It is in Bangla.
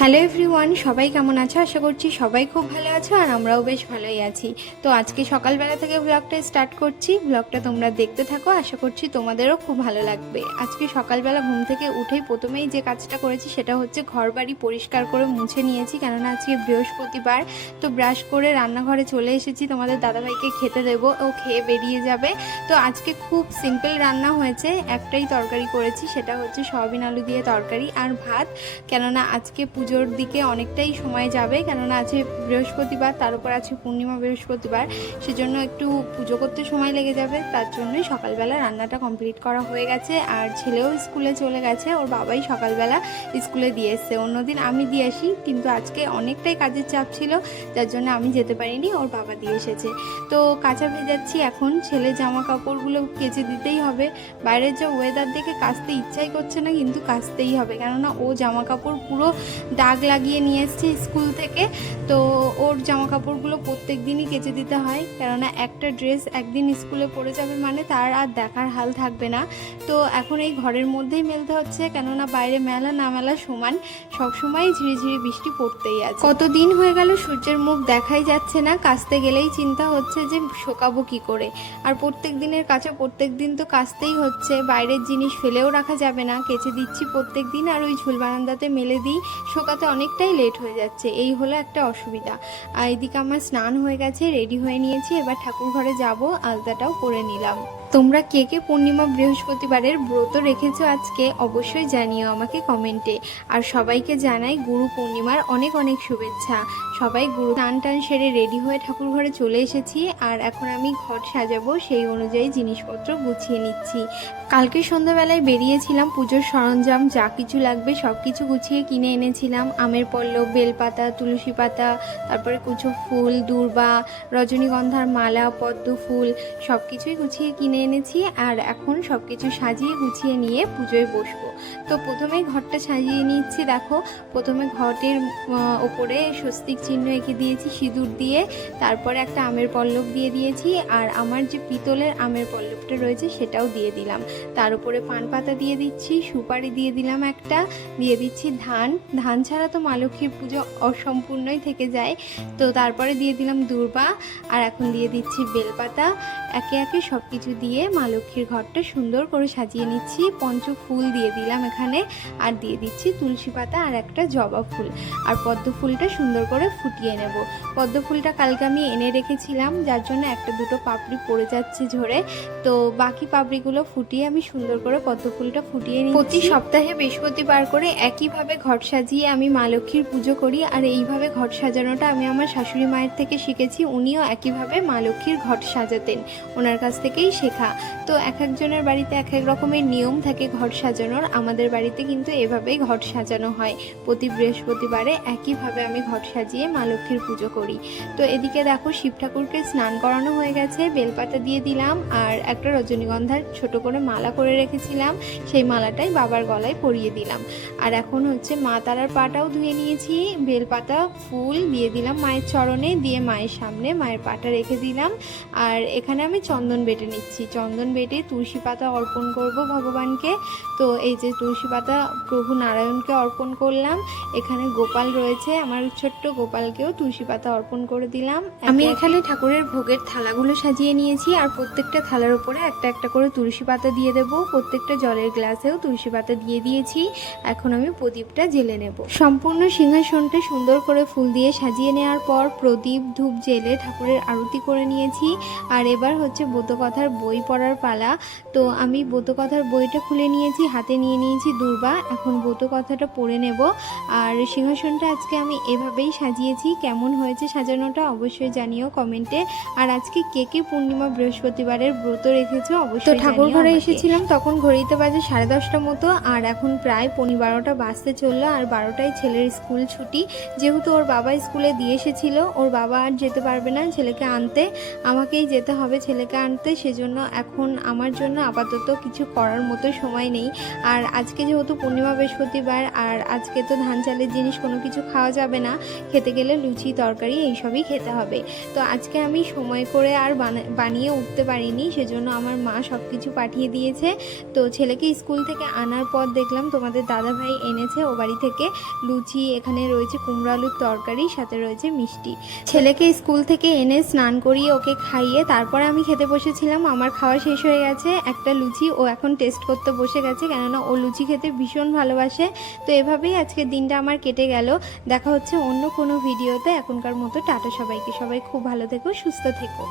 হ্যালো এভরিওয়ান, সবাই কেমন আছো? আশা করছি সবাই খুব ভালো আছো আর আমরাও বেশ ভালোই আছি। তো আজকে সকালবেলা থেকে ব্লগটা স্টার্ট করছি। ব্লগটা তোমরা দেখতে থাকো, আশা করছি তোমাদেরও খুব ভালো লাগবে। আজকে সকালবেলা ঘুম থেকে উঠেই প্রথমেই যে কাজটা করেছি সেটা হচ্ছে ঘর বাড়ি পরিষ্কার করে মুছে নিয়েছি। কেননা আজকে বৃহস্পতিবার, তো ব্রাশ করে রান্নাঘরে চলে এসেছি। তোমাদের দাদাভাইকে খেতে দেবো, ও খেয়ে বেরিয়ে যাবে। তো আজকে খুব সিম্পল রান্না হয়েছে। একটাই তরকারি করেছি, সেটা হচ্ছে সয়াবিন আলু দিয়ে তরকারি আর ভাত। কেননা আজকে পুজোর দিকে অনেকটাই সময় যাবে। কেননা আছে বৃহস্পতিবার, তার উপর আছে পূর্ণিমা বৃহস্পতিবার। সেজন্য একটু পুজো করতে সময় লেগে যাবে। তার জন্যই সকালবেলা রান্নাটা কমপ্লিট করা হয়ে গেছে। আর ছেলেও স্কুলে চলে গেছে। ওর বাবাই সকালবেলা স্কুলে দিয়ে এসছে। অন্যদিন আমি দিয়ে আসি, কিন্তু আজকে অনেকটাই কাজের চাপ ছিল। যার জন্য আমি যেতে পারিনি, ওর বাবা দিয়ে এসেছে। তো কাঁচা ভেজাচ্ছি এখন। ছেলে জামা কাপড়গুলো কেচে দিতেই হবে। বাইরের যে ওয়েদার দেখে কাচতে ইচ্ছাই করছে না, কিন্তু কাচতেই হবে। কেননা ও জামা কাপড় পুরো দাগ লাগিয়ে নিয়ে এসছে স্কুল থেকে। তো ওর জামা কাপড়গুলো প্রত্যেক দিনই কেচে দিতে হয়। কেননা একটা ড্রেস একদিন স্কুলে পরে যাবে মানে তার আর দেখার হাল থাকবে না। তো এখন এই ঘরের মধ্যেই মেলতে হচ্ছে, কেননা বাইরে মেলা না মেলা সমান সবসময় ঝিরিঝিরি বৃষ্টি পড়তেই আছে। কতদিন হয়ে গেল সূর্যের মুখ দেখাই যাচ্ছে না, কাচতে গেলেই চিন্তা হচ্ছে যে শোকাবো কি করে। আর প্রত্যেক দিনের কাছে প্রত্যেক দিন তো কাচতেই হচ্ছে, বাইরের জিনিস ফেলেও রাখা যাবে না। কেচে দিচ্ছি প্রত্যেক দিন আর ওই ঝুল বারান্দাতে মেলে দিই শোকাতে অনেকটাই লেট হয়ে যাচ্ছে, এই হলো একটা অসুবিধা। আর এদিকে আমার স্নান হয়ে গেছে রেডি হয়ে নিয়েছি, এবার ঠাকুর ঘরে যাব, আলতাটাও করে নিলাম। তোমরা কে কে পূর্ণিমা বৃহস্পতিবারের ব্রত রেখেছো আজকে অবশ্যই জানিও আমাকে কমেন্টে। আর সবাইকে জানাই গুরু পূর্ণিমার অনেক অনেক শুভেচ্ছা। সবাই গুরু টান টান সেরে রেডি হয়ে ঠাকুর ঘরে চলে এসেছি। আর এখন আমি ঘর সাজাবো, সেই অনুযায়ী জিনিসপত্র গুছিয়ে নিচ্ছি। কালকে সন্ধ্যাবেলায় বেরিয়েছিলাম, পুজোর সরঞ্জাম, যা কিছু লাগবে সব কিছু গুছিয়ে কিনে এনেছিলাম। আমের পল্লব, বেলপাতা, তুলসী পাতা, তারপরে কুচো ফুল, দূর্বা, রজনীগন্ধার মালা, পদ্ম ফুল সব কিছুই গুছিয়ে কিনে এনেছি আর এখন সব কিছু সাজিয়ে গুছিয়ে নিয়ে পুজোয় বসবো। তো প্রথমেই ঘরটা সাজিয়ে নিচ্ছি দেখো। প্রথমে আহ, ওপরে স্বস্তিক চিহ্ন এঁকে দিয়েছি সিঁদুর দিয়ে। তারপরে একটা আমের পল্লব দিয়ে দিয়েছি আর আমার যে পিতলের আমের পল্লবটা রয়েছে সেটাও দিয়ে দিলাম। তার উপরে পান পাতা দিয়ে দিচ্ছি সুপারি দিয়ে দিলাম একটা দিয়ে দিচ্ছি ধান। ধান ছাড়া তো মা লক্ষ্মীর পুজো অসম্পূর্ণই থেকে যায়। তো তারপরে দিয়ে দিলাম দূর্বা আর এখন দিয়ে দিচ্ছি বেলপাতা। একে একে সব কিছু দিয়ে মা লক্ষ্মীর ঘরটা সুন্দর করে সাজিয়ে নিচ্ছি। পঞ্চ ফুল দিয়ে দিলাম এখানে, আর দিয়ে দিচ্ছি তুলসী পাতা আর একটা জবা ফুল। আর পদ্ম ফুলটা সুন্দর করে ফুটিয়ে নেব। পদ্ম ফুলটা কালকে আমি এনে রেখেছিলাম, যার জন্য একটা দুটো পাপড়ি পড়ে যাচ্ছে ঝরে। তো বাকি পাপড়িগুলো ফুটিয়ে আমি সুন্দর করে পদ্ম ফুলটা ফুটিয়ে নিই প্রতি সপ্তাহে বৃহস্পতিবার করে একইভাবে ঘর সাজিয়ে আমি মা লক্ষ্মীর পুজো করি, আর এইভাবে ঘর সাজানোটা আমি আমার শাশুড়ি মায়ের থেকে শিখেছি। উনিও একইভাবে মা লক্ষ্মীর ঘট সাজাতেন। ওনার কাছ থেকেই শেখা তো এক একজনের বাড়িতে এক এক রকমের নিয়ম থাকে ঘর সাজানোর। আমাদের বাড়িতে কিন্তু এভাবেই ঘর সাজানো হয়। প্রতি বৃহস্পতিবারে একইভাবে আমি ঘট সাজিয়ে মা লক্ষ্মীর পুজো করি। তো এদিকে দেখো শিব ঠাকুরকে স্নান করানো হয়ে গেছে, বেলপাতা দিয়ে দিলাম আর একটা রজনীগন্ধার ছোট করে মালা করে রেখেছিলাম। সেই মালাটাই বাবার গলায় পরিয়ে দিলাম। আর এখন হচ্ছে মা তারার পাটাও ধুয়ে নিয়েছি, বেলপাতা, ফুল দিয়ে দিলাম মায়ের চরণে, দিয়ে মায়ের সামনে মায়ের পাটা রেখে দিলাম। আর এখানে আমি চন্দন বেটে নিচ্ছি। চন্দন বেটে তুলসী পাতা অর্পণ করব ভগবানকে। তো এই যে তুলসী পাতা প্রভু নারায়ণকে অর্পণ করলাম এখানে গোপাল রয়েছে আমার ছোট্ট গোপালকেও তুলসী পাতা অর্পণ করে দিলাম। আমি এখানে ঠাকুরের ভোগের থালাগুলো সাজিয়ে নিয়েছি আর প্রত্যেকটা থালার উপরে একটা একটা করে তুলসী পাতা দিয়ে দেব। প্রত্যেকটা জলের গ্লাসেও তুলসী পাতা দিয়ে দিয়েছি এখন আমি প্রদীপটা জেলে নেব। সম্পূর্ণ সিংহাসনটা সুন্দর করে ফুল দিয়ে সাজিয়ে নেওয়ার পর প্রদীপ ধূপ জেলে ঠাকুরের আরতি করে নিয়েছি। আর এবার হচ্ছে বোধকথার বই পড়ার পালা। তো আমি ব্রতকথার বইটা খুলে নিয়েছি হাতে নিয়ে নিয়েছি দুর্বা। এখন ব্রতকথাটা পড়ে নেব। আর সিংহাসনটা আজকে আমি এভাবেই সাজিয়েছি। কেমন হয়েছে সাজানোটা অবশ্যই জানিও কমেন্টে। আর আজকে কে কে পূর্ণিমা বৃহস্পতিবারের ব্রত রেখেছো অবশ্যই তো ঠাকুর ঘরে এসেছিলাম তখন ঘড়িতে বাজে সাড়ে দশটা মতো। আর এখন প্রায় পনেরো বারোটা বাজতে চলল। আর বারোটায় ছেলের স্কুল ছুটি। যেহেতু ওর বাবা স্কুলে দিয়ে এসেছিল ওর বাবা আর যেতে পারবে না ছেলেকে আনতে। আমাকেই যেতে হবে ছেলেকে আনতে সেজন্য এখন আমার জন্য আপাতত কিছু করার মতো সময় নেই। আর আজকে যেহেতু পূর্ণিমা, বৃহস্পতিবার, আর আজকে তো ধান, চালের জিনিস কোনো কিছু খাওয়া যাবে না, খেতে গেলে লুচি, তরকারি এইসবই খেতে হবে। তো আজকে আমি সময় করে আর বানা- বানিয়ে উঠতে পারিনি, সেজন্য আমার মা সব কিছু পাঠিয়ে দিয়েছে। তো ছেলেকে স্কুল থেকে আনার পর দেখলাম তোমাদের দাদাভাই এনেছে, ও বাড়ি থেকে লুচি, এখানে রয়েছে কুমড়ো আলুর তরকারি, সাথে রয়েছে মিষ্টি। ছেলেকে স্কুল থেকে এনে স্নান করিয়ে ওকে খাইয়ে তারপরে আমি খেতে বসেছিলাম, আমার খাওয়া শেষ হয়ে গেছে, একটা লুচি ও এখন টেস্ট করতে বসে গেছে, কেননা ও লুচি খেতে ভীষণ ভালোবাসে। তো এভাবেই আজকে দিনটা আমার কেটে গেল। দেখা হচ্ছে অন্য কোনো ভিডিওতে এখনকার মতো টাটা সবাইকে। সবাই খুব ভালো থেকো, সুস্থ থেকো।